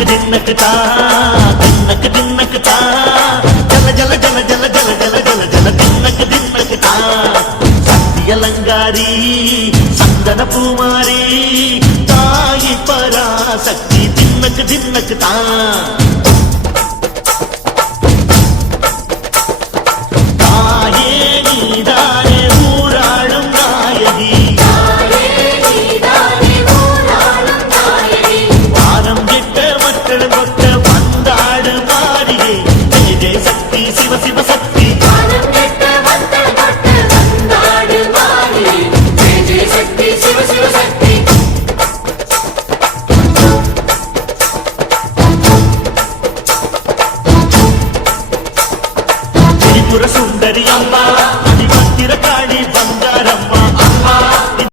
దిన్నక దిన్నకతా దిన్నక దిన్నకతా. జల జల జల జల జల జల జల జల దిన్నక దిన్నకతా. సత్యలంగారి సందన పూమారి తాయి పరాశక్తి దిన్నక దిన్నకతా. மக்கள் கொட்ட வந்தாடு மாறியே